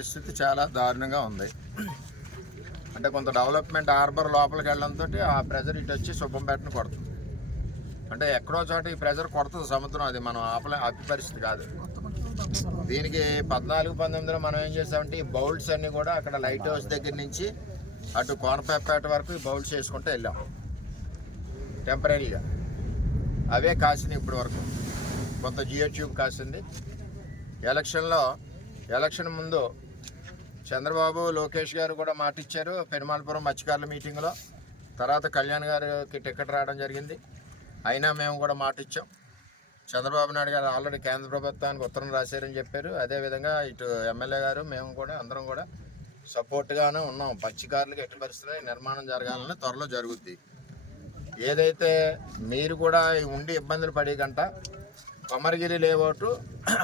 పరిస్థితి చాలా దారుణంగా ఉంది. అంటే కొంత డెవలప్మెంట్ హార్బర్ లోపలికి వెళ్ళడంతో ఆ ప్రెజర్ ఇటు వచ్చి సుబ్బంపేటను కొడుతుంది. అంటే ఎక్కడో చోట ఈ ప్రెజర్ కొడుతుంది సముద్రం, అది మనం ఆపే పరిస్థితి కాదు. దీనికి 14-19లో మనం ఏం చేసామంటే ఈ బౌల్స్ అన్నీ కూడా అక్కడ లైట్ హౌస్ దగ్గర నుంచి అటు కోనపేట వరకు ఈ బౌల్స్ వేసుకుంటూ వెళ్ళాం టెంపరీగా. అవే కాసింది ఇప్పటి వరకు, కొంత జియో ట్యూబ్ కాసింది. ఎలక్షన్ ముందు చంద్రబాబు లోకేష్ గారు కూడా మాట ఇచ్చారు పెరుమాళపురం మత్స్యకారుల మీటింగ్లో. తర్వాత కళ్యాణ్ గారికి టికెట్ రావడం జరిగింది. అయినా మేము కూడా మాట ఇచ్చాం. చంద్రబాబు నాయుడు గారు ఆల్రెడీ కేంద్ర ప్రభుత్వానికి ఉత్తరం రాశారని చెప్పారు. అదేవిధంగా ఇటు ఎమ్మెల్యే గారు మేము కూడా అందరం కూడా సపోర్ట్గానే ఉన్నాం. మత్స్యకారులకు ఎట్టి పరిస్థితుల్లో నిర్మాణం జరగాలని త్వరలో జరుగుద్ది. ఏదైతే మీరు కూడా ఉండి ఇబ్బందులు పడే గంట కొమరగిరి లేఅవుట్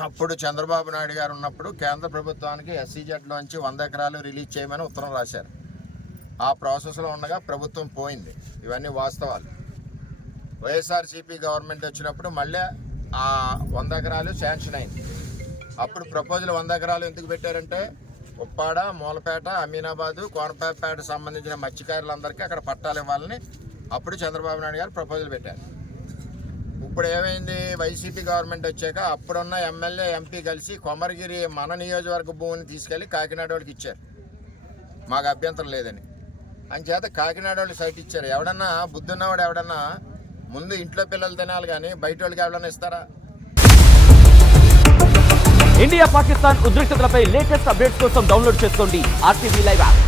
అప్పుడు చంద్రబాబు నాయుడు గారు ఉన్నప్పుడు కేంద్ర ప్రభుత్వానికి SEZలోంచి 100 ఎకరాలు రిలీజ్ చేయమని ఉత్తరం రాశారు. ఆ ప్రాసెస్లో ఉండగా ప్రభుత్వం పోయింది. ఇవన్నీ వాస్తవాలు. వైఎస్ఆర్సీపీ గవర్నమెంట్ వచ్చినప్పుడు మళ్ళీ ఆ 100 ఎకరాలు శాంక్షన్ అయింది. అప్పుడు ప్రపోజల్ 100 ఎకరాలు ఎందుకు పెట్టారంటే ఉప్పాడ, మూలపేట, అమీనాబాదు, కోనపేట సంబంధించిన మత్స్యకారులందరికీ అక్కడ పట్టాలు ఇవ్వాలని అప్పుడు చంద్రబాబు నాయుడు గారు ప్రపోజల్ పెట్టారు. ఇప్పుడు ఏమైంది, వైసీపీ గవర్నమెంట్ వచ్చాక అప్పుడున్న ఎమ్మెల్యే ఎంపీ కలిసి కొమరగిరి మన నియోజకవర్గ భూమిని తీసుకెళ్ళి కాకినాడ వాళ్ళకి ఇచ్చారు. మాకు అభ్యంతరం లేదని అంచేత కాకినాడ వాళ్ళు సైట్ ఇచ్చారు. ఎవడన్నా బుద్ధున్నవాడు ఎవడన్నా ముందు ఇంట్లో పిల్లలు తినాలి కానీ బయట వాళ్ళకి ఎవడన్నా ఇస్తారా? ఇండియా పాకిస్తాన్ ఉద్రిక్తతలపై లేటెస్ట్ అప్డేట్స్ కోసం డౌన్లోడ్ చేసుకోండి RTV లైవ్ యాప్.